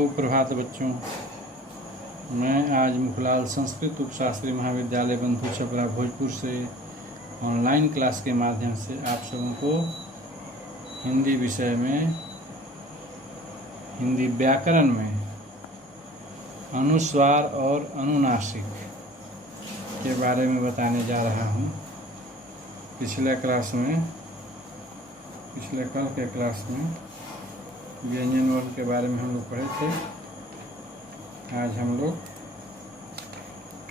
सुप्रभात बच्चों। मैं आज मुखलाल संस्कृत उपशास्त्री महाविद्यालय बंधु छपरा भोजपुर से ऑनलाइन क्लास के माध्यम से आप सबों को हिंदी विषय में हिंदी व्याकरण में अनुस्वार और अनुनासिक के बारे में बताने जा रहा हूँ। पिछले कल के क्लास में व्यंजन वर्ण के बारे में हम लोग पढ़े थे। आज हम लोग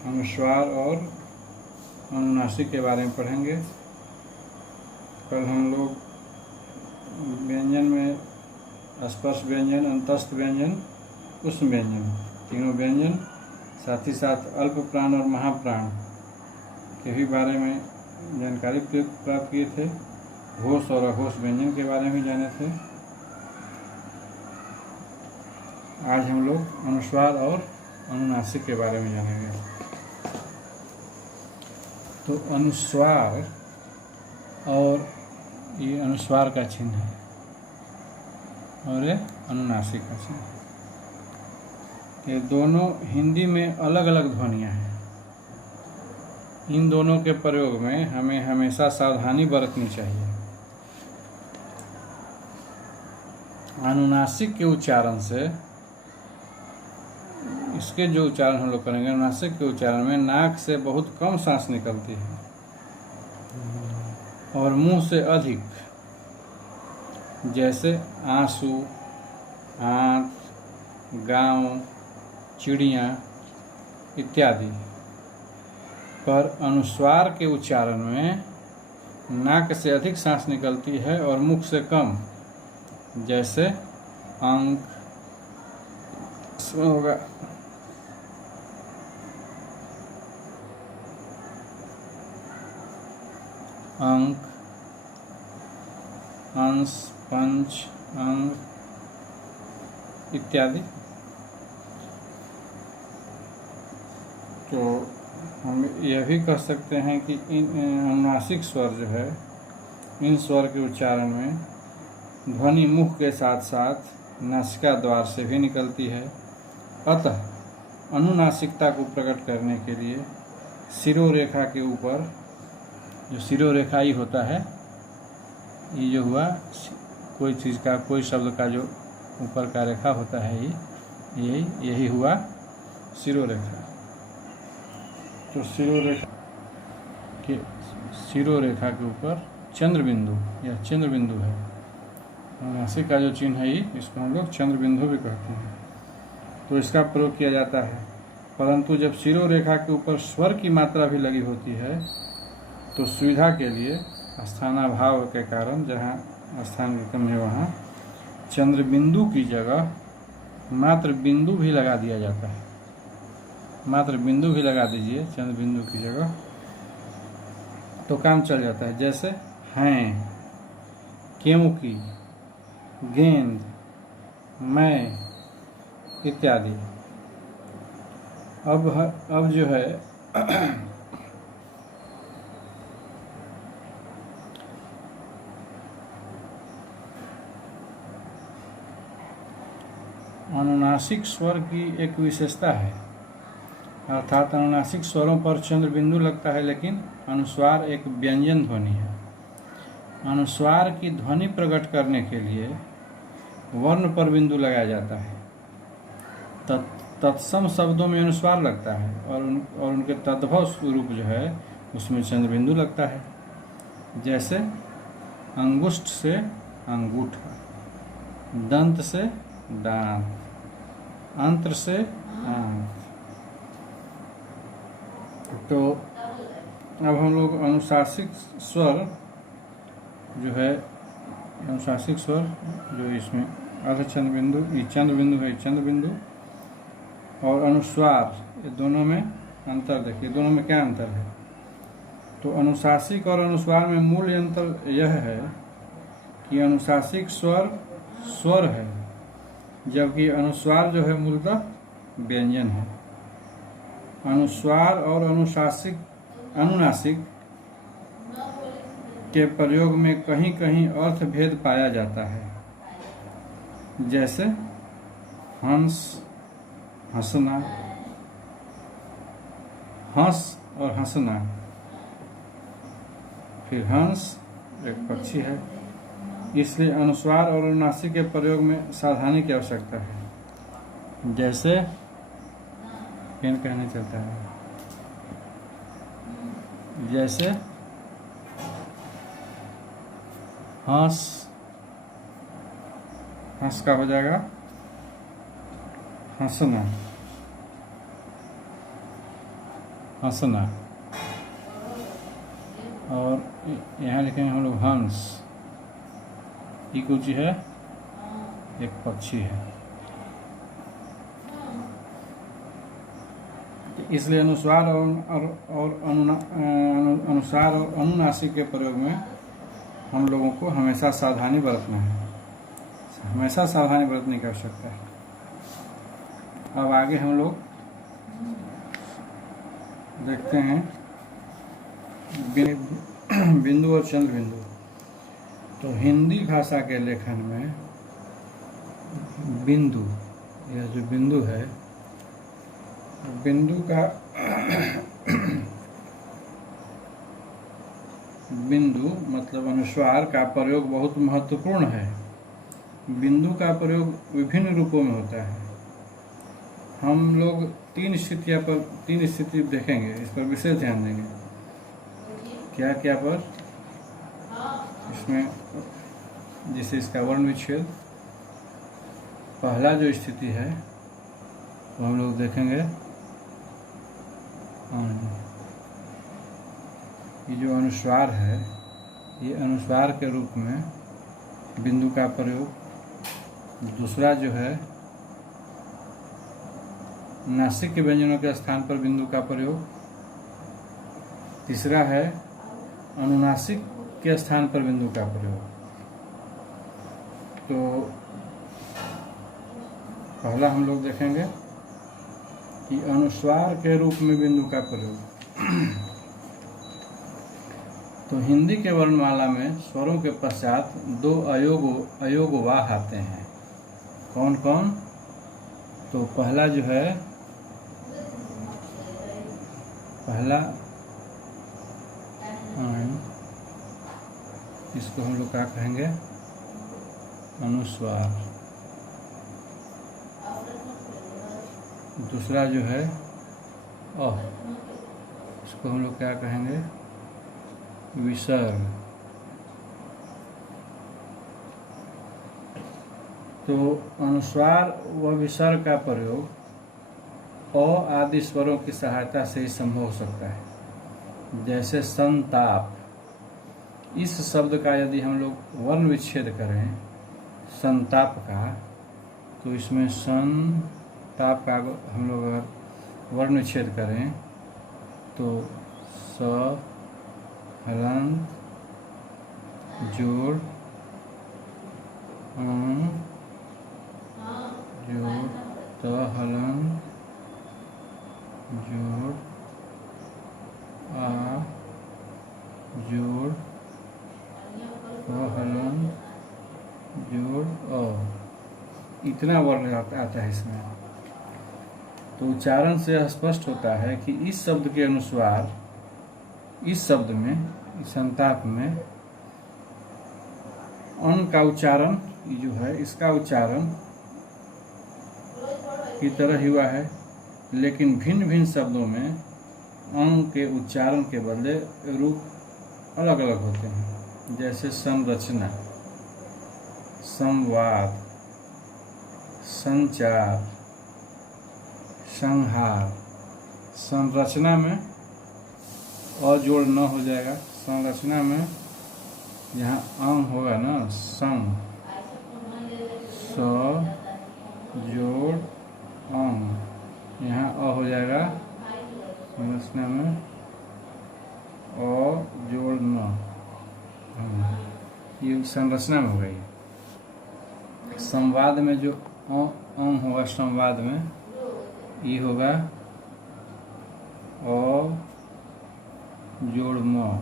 अनुस्वार और अनुनासिक के बारे में पढ़ेंगे। कल हम लोग व्यंजन में स्पर्श व्यंजन, अंतस्थ व्यंजन, उष्ण व्यंजन, तीनों व्यंजन, साथ ही साथ अल्प प्राण और महाप्राण के भी बारे में जानकारी प्राप्त किए थे। घोष और अघोष व्यंजन के बारे में जाने थे। आज हम लोग अनुस्वार और अनुनासिक के बारे में जानेंगे। तो अनुस्वार और ये अनुस्वार का चिन्ह है और ये अनुनासिक का चिन्ह है। ये दोनों हिंदी में अलग अलग ध्वनियाँ हैं। इन दोनों के प्रयोग में हमें हमेशा सावधानी बरतनी चाहिए। अनुनासिक के उच्चारण से, इसके जो उच्चारण हम लोग करेंगे, अनुनासिक के उच्चारण में नाक से बहुत कम सांस निकलती है और मुंह से अधिक, जैसे आंसू, आंत, गांव, चिड़िया इत्यादि। पर अनुस्वार के उच्चारण में नाक से अधिक सांस निकलती है और मुख से कम, जैसे अंक, इसमें होगा अंक, अंश, पंच, अंग इत्यादि। तो हम यह भी कह सकते हैं कि इन अनुनासिक स्वर जो है, इन स्वर के उच्चारण में ध्वनि मुख के साथ साथ नासिका द्वार से भी निकलती है। अतः अनुनासिकता को प्रकट करने के लिए शिरोरेखा के ऊपर, जो शिरोरेखा ही होता है, ये जो हुआ कोई चीज़ का, कोई शब्द का जो ऊपर का रेखा होता है, यही हुआ शिरोरेखा। तो शिरोरेखा के ऊपर चंद्र बिंदु या चंद्र बिंदु है। अनुनासिक का जो चिन्ह है ये, इसको हम लोग चंद्र बिंदु भी कहते हैं। तो इसका प्रयोग किया जाता है। परंतु जब शिरोरेखा के ऊपर स्वर की मात्रा भी लगी होती है तो सुविधा के लिए स्थानाभाव के कारण, जहाँ स्थान की कमी है वहाँ चंद्र बिंदु की जगह मात्र बिंदु भी लगा दिया जाता है। मात्र बिंदु भी लगा दीजिए चंद्र बिंदु की जगह, तो काम चल जाता है। जैसे हैं, क्योंकि, गेंद, मैं इत्यादि। अब जो है अनुनासिक स्वर की एक विशेषता है, अर्थात अनुनासिक स्वरों पर चंद्र बिंदु लगता है, लेकिन अनुस्वार एक व्यंजन ध्वनि है। अनुस्वार की ध्वनि प्रकट करने के लिए वर्ण पर बिंदु लगाया जाता है। तत्सम शब्दों में अनुस्वार लगता है और उनके तद्भव स्वरूप जो है उसमें चंद्र बिंदु लगता है। जैसे अंगुष्ठ से अंगूठा, दंत से दांत, अंत्र से आंत। तो अब हम लोग अनुनासिक स्वर जो है, अनुनासिक स्वर जो इसमें अर्धचंद्र बिंदु, ये चंद्र बिंदु है, चंद्र बिंदु और अनुस्वार, ये दोनों में अंतर देखिए। दोनों में क्या अंतर है? तो अनुनासिक और अनुस्वार में मूल अंतर यह है कि अनुनासिक स्वर है, जबकि अनुस्वार जो है मूलतः व्यंजन है। अनुस्वार और अनुनासिक के प्रयोग में कहीं कहीं अर्थ भेद पाया जाता है। जैसे हंस, हंसना, हंस और हंसना। फिर हंस एक पक्षी है, इसलिए अनुस्वार और अनुनासिक के प्रयोग में सावधानी की आवश्यकता है। जैसे पेन कहने चलता है, जैसे हंस, हंस का हो जाएगा हंसना, हंसना। और यहाँ लिखेंगे हम लोग हंस, एक ऊँची है, एक पक्षी है। इसलिए अनुस्वार और अनुसार और अनुनासिक के प्रयोग में हम लोगों को हमेशा सावधानी बरतना है, हमेशा सावधानी बरतने की आवश्यकता है। अब आगे हम लोग देखते हैं बिंदु और चंद्र बिंदु। तो हिंदी भाषा के लेखन में बिंदु, यह जो बिंदु है, बिंदु का बिंदु मतलब अनुस्वार का प्रयोग बहुत महत्वपूर्ण है। बिंदु का प्रयोग विभिन्न रूपों में होता है। हम लोग तीन स्थिति देखेंगे, इस पर विशेष ध्यान देंगे। क्या क्या पर? इसमें जैसे इसका वर्ण विच्छेद, पहला जो स्थिति है तो हम लोग देखेंगे ये जो अनुस्वार है, ये अनुस्वार के रूप में बिंदु का प्रयोग। दूसरा जो है नासिक के व्यंजनों के स्थान पर बिंदु का प्रयोग। तीसरा है अनुनासिक के स्थान पर बिंदु का प्रयोग। तो पहला हम लोग देखेंगे कि अनुस्वार के रूप में बिंदु का प्रयोग। तो हिंदी के वर्णमाला में स्वरों के पश्चात दो अयोगवाह आते हैं। कौन कौन? तो पहला जो है, पहला इसको हम लोग क्या कहेंगे? अनुस्वार। दूसरा जो है इसको हम लोग क्या कहेंगे? विसर्ग। तो अनुस्वार व विसर्ग का प्रयोग अ आदि स्वरों की सहायता से ही संभव हो सकता है। जैसे संताप, इस शब्द का यदि हम लोग वर्ण विच्छेद करें संताप का, तो इसमें संताप का हम लोग अगर वर्ण विच्छेद करें तो स हलंत जोड़ जोड़ त हलंत जोड़ आ जोड़ हलंत जोड़ अ, इतना वर्ण आता है इसमें। तो उच्चारण से स्पष्ट होता है कि इस शब्द के अनुस्वार, इस शब्द में, इस संताप में अन का उच्चारण जो है, इसका उच्चारण की तरह हुआ है, लेकिन भिन्न भिन्न शब्दों में अन के उच्चारण के बदले रूप अलग अलग होते हैं। जैसे संरचना, संवाद, संचार, संहार। संरचना में अ जोड़ न हो जाएगा। संरचना में यहाँ अंग होगा ना, सं, स जोड़ अंग, यहाँ अ हो जाएगा। संरचना में अ जोड़ न, ये संरचना में हो गई। संवाद में जो अंग होगा, संवाद में ये होगा अ जोड़ म।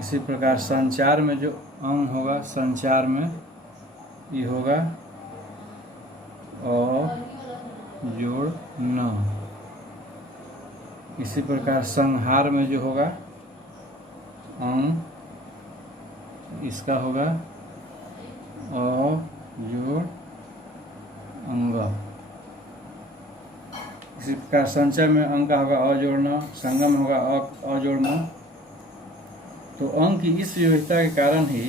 इसी प्रकार संचार में जो अंग होगा, संचार में ये होगा जोड़ न। इसी प्रकार संहार में जो होगा अंग, इसका होगा अ जोड़ अंग। इसी प्रकार संचय में अंग का होगा अ जोड़ न, संगम होगा अ जोड़ न। तो अंग की इस विविधता के कारण ही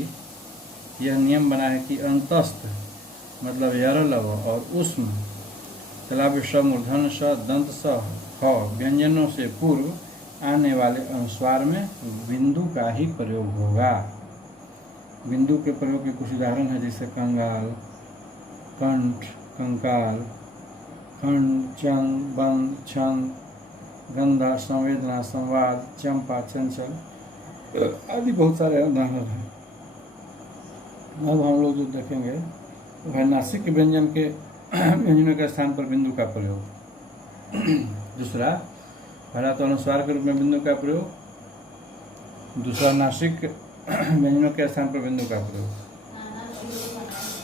यह नियम बना है कि अंतस्थ मतलब यरलव और उष्म तलाभ स मूर्धन स दंत स ह व्यंजनों से पूर्व आने वाले अनुस्वार में बिंदु का ही प्रयोग होगा। बिंदु के प्रयोग के कुछ उदाहरण है, जैसे कंगाल, कंठ, कंकाल, खंड, चंद, बंद, छंद, गंधा, संवेदना, संवाद, चंपा, चंचल आदि बहुत सारे उदाहरण हैं। अब हम लोग जो देखेंगे वह नासिक के व्यंजन के व्यंजनों के स्थान पर बिंदु का प्रयोग। दूसरा, पहला तो अनुस्वार के रूप में बिंदु का प्रयोग, दूसरा नासिक व्यंजनों के स्थान पर बिंदु का प्रयोग।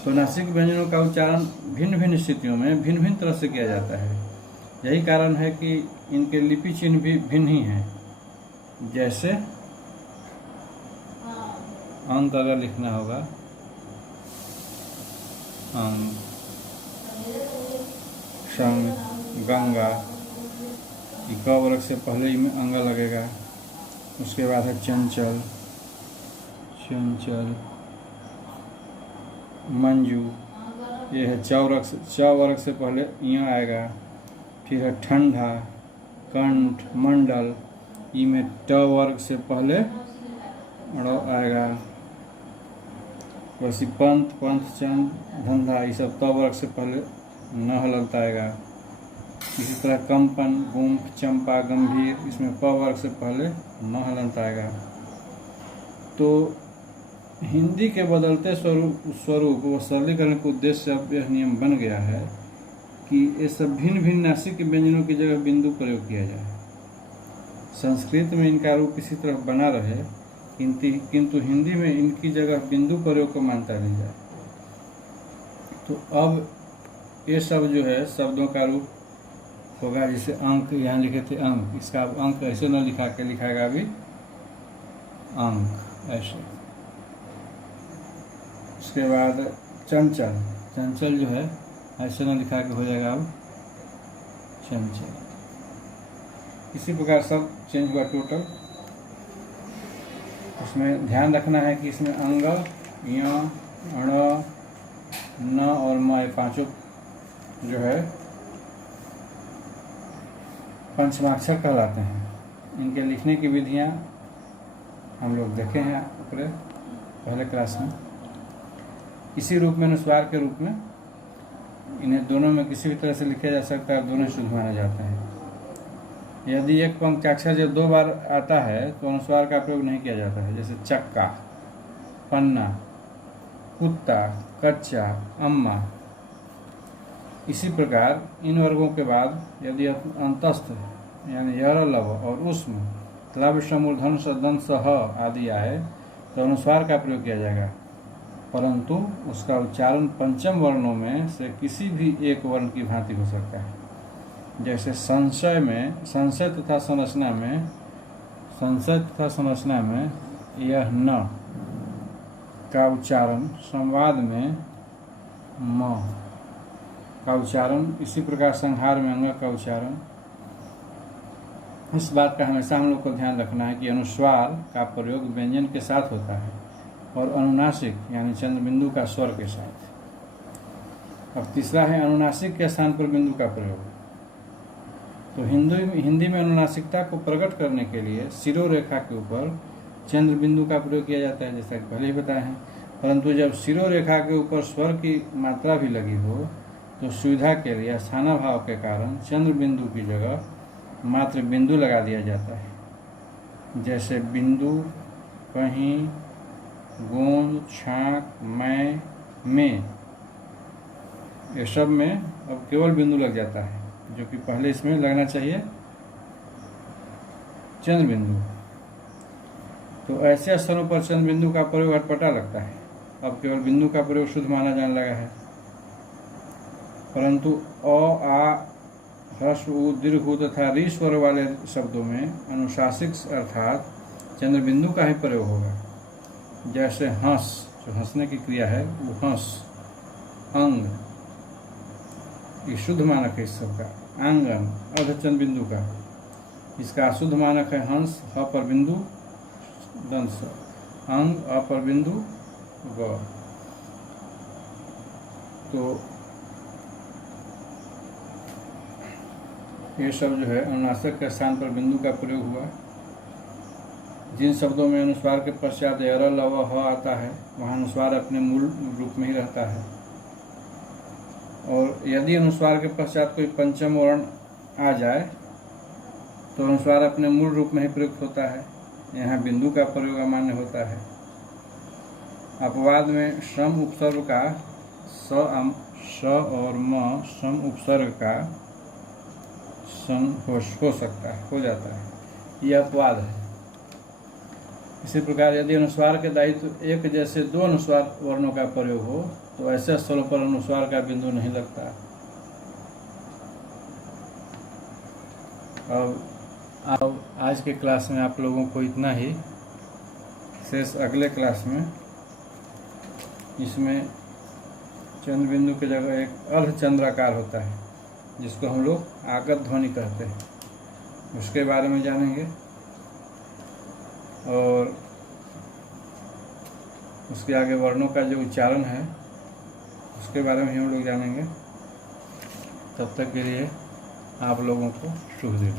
तो नासिक व्यंजनों का उच्चारण भिन्न भिन्न स्थितियों में भिन्न भिन्न तरह से किया जाता है। यही कारण है कि इनके लिपि चिन्ह भी भिन्न ही हैं। जैसे अंत अगर लिखना होगा अंग, संग, गंगा, क वर्ग से पहले ही में अंग लगेगा। उसके बाद है चंचल, चंचल, मंजू, ये है च वर्ग से पहले यहाँ आएगा। फिर है ठंडा, कंठ, मंडल, ई में ट वर्ग से पहले आएगा। वैसे पंथ, पंथचंद, धंधा, ये सब त वर्ग से पहले न हलता आएगा। इसी तरह कंपन, गुंफ, चंपा, गंभीर, इसमें प वर्ग से पहले न हलंत आएगा। तो हिंदी के बदलते स्वरूप व सरलीकरण के उद्देश्य से अब यह नियम बन गया है कि ये सब भिन्न भिन्न नासिक के व्यंजनों की जगह बिंदु प्रयोग किया जाए। संस्कृत में इनका रूप इसी तरह बना रहे, किंतु हिंदी में इनकी जगह बिंदु प्रयोग को मान्यता दी जाए। तो अब ये सब जो है शब्दों का रूप होगा। जैसे अंक यहाँ लिखे थे अंक, इसका अंक ऐसे न लिखा के लिखाएगा अभी अंक ऐसे। उसके बाद चंचल, चंचल जो है ऐसे न लिखा के हो जाएगा अब चंचल। इसी प्रकार सब चेंज हुआ टोटल। उसमें ध्यान रखना है कि इसमें अंग, य, अण, न और म पांचों जो है पंचमाक्षर कहलाते हैं। इनके लिखने की विधियां हम लोग देखे हैं पहले क्लास में। इसी रूप में अनुस्वार के रूप में इन्हें दोनों में किसी भी तरह से लिखा जा सकता है, दोनों शुद्ध माने जाते हैं। यदि एक पंक्त्याक्षर जब दो बार आता है तो अनुस्वार का प्रयोग नहीं किया जाता है। जैसे चक्का, पन्ना, कुत्ता, कच्चा, अम्मा। इसी प्रकार इन वर्गों के बाद यदि अंतस्थ यानी यरलव और उष्म तलाभ स मूर्धन स दंत स ह आदि आए तो अनुस्वार का प्रयोग किया जाएगा, परंतु उसका उच्चारण पंचम वर्णों में से किसी भी एक वर्ण की भांति हो सकता है। जैसे संशय तथा संरचना में यह न का उच्चारण, संवाद में म का उच्चारण, इसी प्रकार संहार में अंग का उच्चारण। इस बात का हमेशा हम लोग को ध्यान रखना है कि अनुस्वार का प्रयोग व्यंजन के साथ होता है और अनुनासिक यानी चंद्र बिंदु का स्वर के साथ। अब तीसरा है अनुनासिक के स्थान पर बिंदु का प्रयोग। तो हिंदी में अनुनासिकता को प्रकट करने के लिए शिरोरेखा के ऊपर चंद्र बिंदु का प्रयोग किया जाता है, जैसा कि पहले ही बताया है। परंतु जब शिरोरेखा के ऊपर स्वर की मात्रा भी लगी हो तो सुविधा के लिए स्थानाभाव के कारण चंद्र बिंदु की जगह मात्र बिंदु लगा दिया जाता है। जैसे बिंदु, कहीं, गोंद, छाक, मैं, में, ये सब में अब केवल बिंदु लग जाता है, जो कि पहले इसमें लगना चाहिए चंद्र बिंदु। तो ऐसे स्थानों पर चंद्र बिंदु का प्रयोग अटपटा लगता है। अब केवल बिंदु का प्रयोग शुद्ध माना जाने लगा है। परंतु अ, आ, ह्रस्व उ दीर्घ उ तथा री स्वर वाले शब्दों में अनुशासिक अर्थात चंद्र बिंदु का ही प्रयोग होगा। जैसे हंस, जो हंसने की क्रिया है वो हंस। अंग, ये शुद्ध मानक है इस सब का। आंगन अर्धचंद्र बिंदु का, इसका अशुद्ध मानक है हंस, ह पर बिंदु दंत स। अंग अ पर बिंदु ग। तो ये सब जो है अनुनासिक के स्थान पर बिंदु का प्रयोग हुआ। जिन शब्दों में अनुस्वार के पश्चात य, र, ल, व, ह आता है वहाँ अनुस्वार अपने मूल रूप में ही रहता है। और यदि अनुस्वार के पश्चात कोई पंचम वर्ण आ जाए तो अनुस्वार अपने मूल रूप में ही प्रयुक्त होता है। यहाँ बिंदु का प्रयोग अमान्य होता है। अपवाद में सम उपसर्ग का स और म सम उपसर्ग का सन हो सकता है, हो जाता है। यह अपवाद है। इसी प्रकार यदि अनुस्वार के दायित्व एक जैसे दो अनुस्वार वर्णों का प्रयोग हो तो ऐसे स्थलों पर अनुस्वार का बिंदु नहीं लगता। अब आज के क्लास में आप लोगों को इतना ही। शेष अगले क्लास में इसमें चंद्र बिंदु की जगह एक अर्धचंद्राकार होता है जिसको हम लोग आगत ध्वनि कहते हैं, उसके बारे में जानेंगे। और उसके आगे वर्णों का जो उच्चारण है उसके बारे में हम लोग जानेंगे। तब तक के लिए आप लोगों को शुभ दिन।